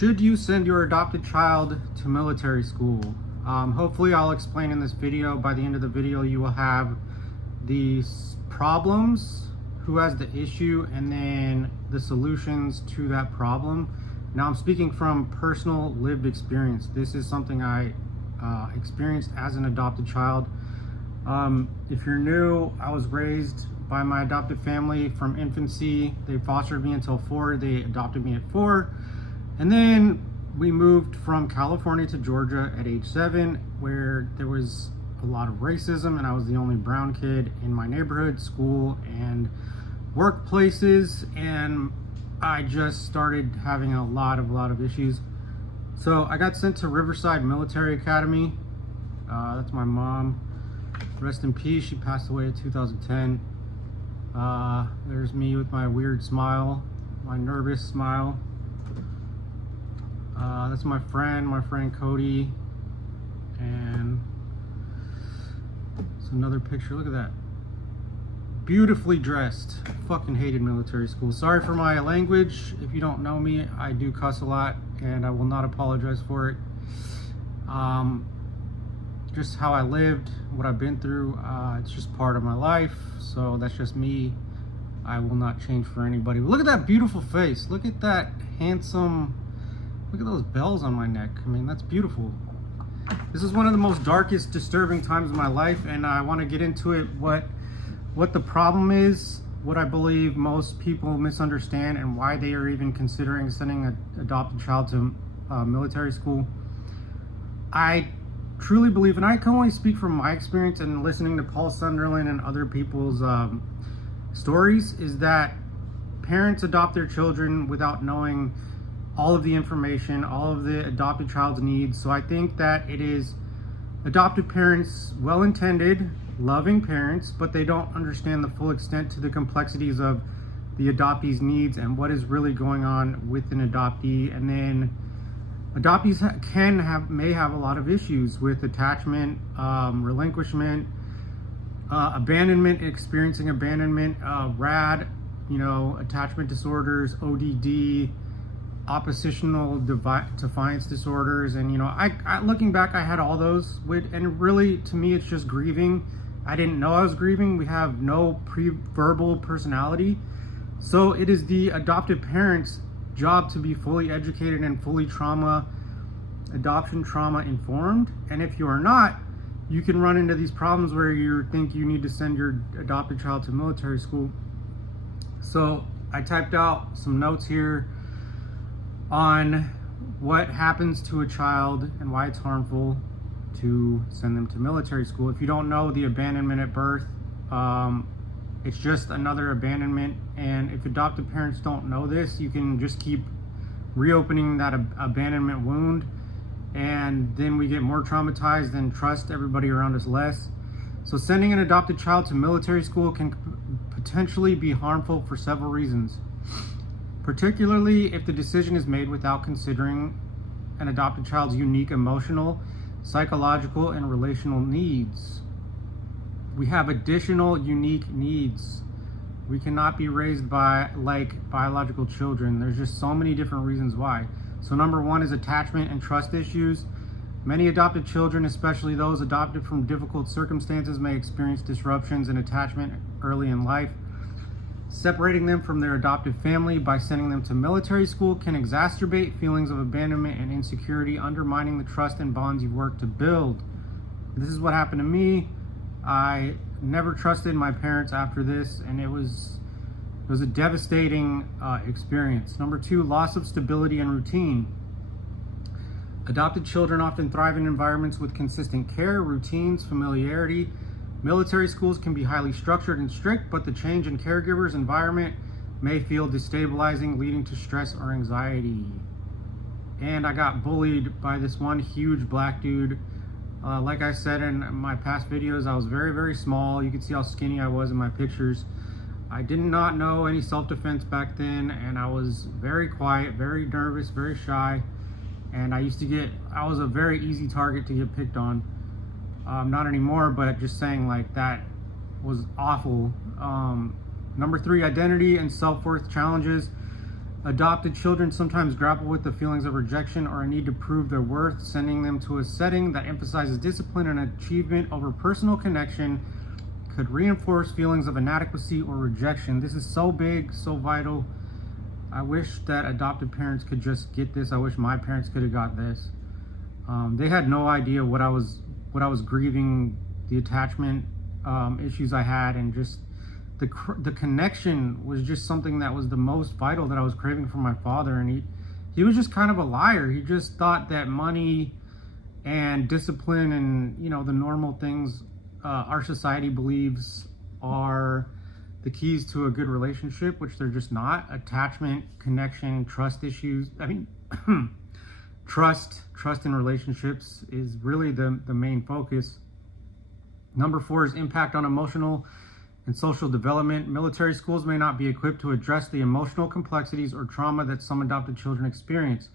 Should you send your adopted child to military school? Hopefully I'll explain in this video. By the end of the video, you will have the problems, who has the issue, and then the solutions to that problem. Now I'm speaking from personal lived experience. This is something I experienced as an adopted child. If you're new, I was raised by my adoptive family from infancy. They fostered me until 4. They adopted me at 4. And then we moved from California to Georgia at age 7, where there was a lot of racism and I was the only brown kid in my neighborhood, school, and workplaces, and I just started having a lot of issues. So I got sent to Riverside Military Academy. That's my mom. Rest in peace, she passed away in 2010. There's me with my weird smile, my nervous smile. That's my friend Cody, and it's another picture. Look at that. Beautifully dressed. Fucking hated military school. Sorry for my language. If you don't know me, I do cuss a lot, and I will not apologize for it. Just how I lived, what I've been through, it's just part of my life, so that's just me. I will not change for anybody. But look at that beautiful face. Look at that handsome, look at those bells on my neck. I mean, that's beautiful. This is one of the most darkest, disturbing times of my life, and I want to get into it, what the problem is, what I believe most people misunderstand, and why they are even considering sending an adopted child to military school. I truly believe, and I can only speak from my experience and listening to Paul Sunderland and other people's stories, is that parents adopt their children without knowing all of the information, all of the adopted child's needs. So I think that it is adoptive parents, well-intended, loving parents, but they don't understand the full extent to the complexities of the adoptee's needs and what is really going on with an adoptee. And then adoptees may have a lot of issues with attachment, relinquishment, abandonment, experiencing abandonment, RAD, attachment disorders, ODD, oppositional defiance disorders, and I looking back, I had all those and really, to me, it's just grieving. I didn't know I was grieving. We have no pre-verbal personality, so it is the adoptive parents' job to be fully educated and fully adoption trauma informed. And if you are not, you can run into these problems where you think you need to send your adopted child to military school. So I typed out some notes here on what happens to a child and why it's harmful to send them to military school. If you don't know, the abandonment at birth, it's just another abandonment, and if adoptive parents don't know this, you can just keep reopening that abandonment wound, and then we get more traumatized and trust everybody around us less. So sending an adopted child to military school can potentially be harmful for several reasons, particularly if the decision is made without considering an adopted child's unique emotional, psychological, and relational needs. We have additional unique needs. We cannot be raised like biological children. There's just so many different reasons why. So number one is attachment and trust issues. Many adopted children, especially those adopted from difficult circumstances, may experience disruptions in attachment early in life. Separating them from their adoptive family by sending them to military school can exacerbate feelings of abandonment and insecurity, undermining the trust and bonds you've worked to build. This is what happened to me. I never trusted my parents after this, and it was a devastating experience. Number two, loss of stability and routine. Adopted children often thrive in environments with consistent care, routines, familiarity. Military schools can be highly structured and strict, but the change in caregiver's environment may feel destabilizing, leading to stress or anxiety. And I got bullied by this one huge black dude. Like I said in my past videos, I was very small. You can see how skinny I was in my pictures. I did not know any self-defense back then, and I was very quiet, very nervous, very shy. And I was a very easy target to get picked on. Not anymore, but just saying, like, that was awful. Number three, identity and self-worth challenges. Adopted children sometimes grapple with the feelings of rejection or a need to prove their worth. Sending them to a setting that emphasizes discipline and achievement over personal connection could reinforce feelings of inadequacy or rejection. This is so big, so vital. I wish that adopted parents could just get this. I wish my parents could have got this. They had no idea what I was grieving, the attachment issues I had, and just the connection was just something that was the most vital that I was craving from my father. And he was just kind of a liar. He just thought that money and discipline and, you know, the normal things our society believes are the keys to a good relationship, which they're just not. Attachment, connection, trust issues. I mean, trust in relationships is really the main focus. Number 4 is impact on emotional and social development. Military schools may not be equipped to address the emotional complexities or trauma that some adopted children experience.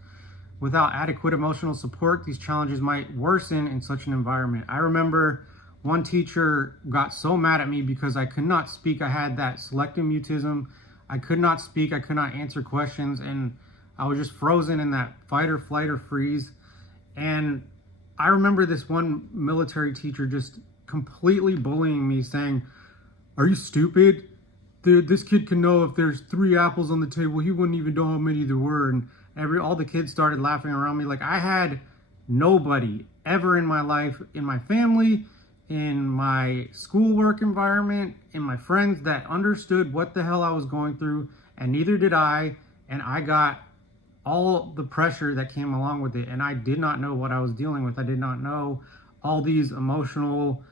Without adequate emotional support, these challenges might worsen in such an environment. I remember one teacher got so mad at me because I could not speak. I had that selective mutism. I could not speak. I could not answer questions. And I was just frozen in that fight or flight or freeze. And I remember this one military teacher just completely bullying me, saying, "Are you stupid? This kid can know if there's 3 apples on the table. He wouldn't even know how many there were." And all the kids started laughing around me. Like, I had nobody ever in my life, in my family, in my schoolwork environment, in my friends, that understood what the hell I was going through, and neither did I. And I got all the pressure that came along with it, and I did not know what I was dealing with. I did not know all these emotional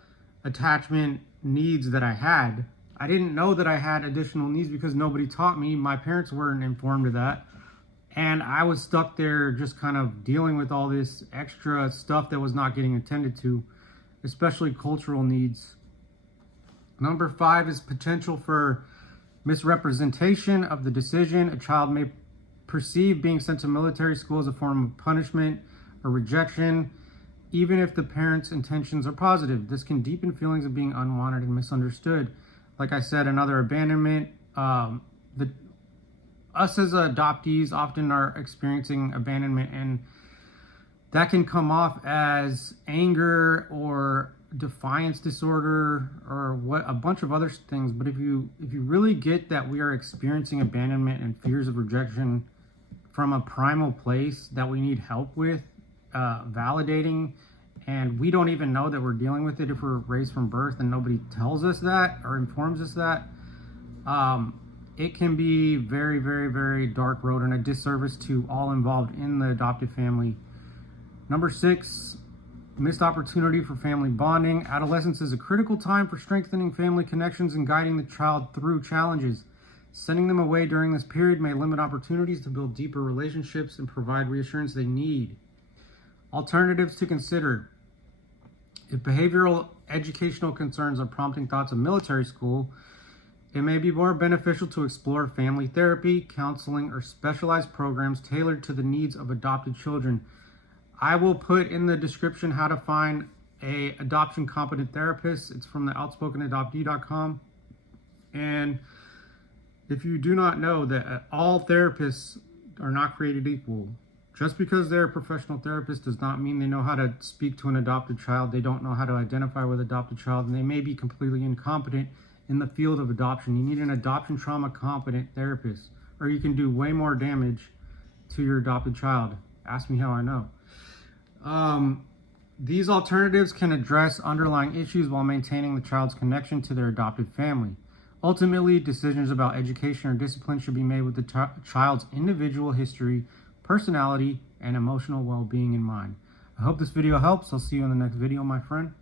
attachment needs that I had. I didn't know that I had additional needs because nobody taught me. My parents weren't informed of that. And I was stuck there just kind of dealing with all this extra stuff that was not getting attended to, especially cultural needs. Number 5 is potential for misrepresentation of the decision. A child may perceive being sent to military school as a form of punishment or rejection, even if the parents' intentions are positive. This can deepen feelings of being unwanted and misunderstood. Like I said, another abandonment. Us as adoptees often are experiencing abandonment, and that can come off as anger or defiance disorder or a bunch of other things. But if you really get that we are experiencing abandonment and fears of rejection from a primal place that we need help with, validating, and we don't even know that we're dealing with it if we're raised from birth and nobody tells us that or informs us that, it can be very, very, very dark road and a disservice to all involved in the adoptive family. Number 6, missed opportunity for family bonding. Adolescence is a critical time for strengthening family connections and guiding the child through challenges. Sending them away during this period may limit opportunities to build deeper relationships and provide reassurance they need. Alternatives to consider. If behavioral educational concerns are prompting thoughts of military school, it may be more beneficial to explore family therapy, counseling, or specialized programs tailored to the needs of adopted children. I will put in the description how to find a adoption competent therapist. It's from the outspokenadoptee.com. And if you do not know that all therapists are not created equal, just because they're a professional therapist does not mean they know how to speak to an adopted child. They don't know how to identify with adopted child, and they may be completely incompetent in the field of adoption. You need an adoption trauma competent therapist, or you can do way more damage to your adopted child. Ask me how I know. These alternatives can address underlying issues while maintaining the child's connection to their adopted family. Ultimately, decisions about education or discipline should be made with the child's individual history, personality, and emotional well-being in mind. I hope this video helps. I'll see you in the next video, my friend.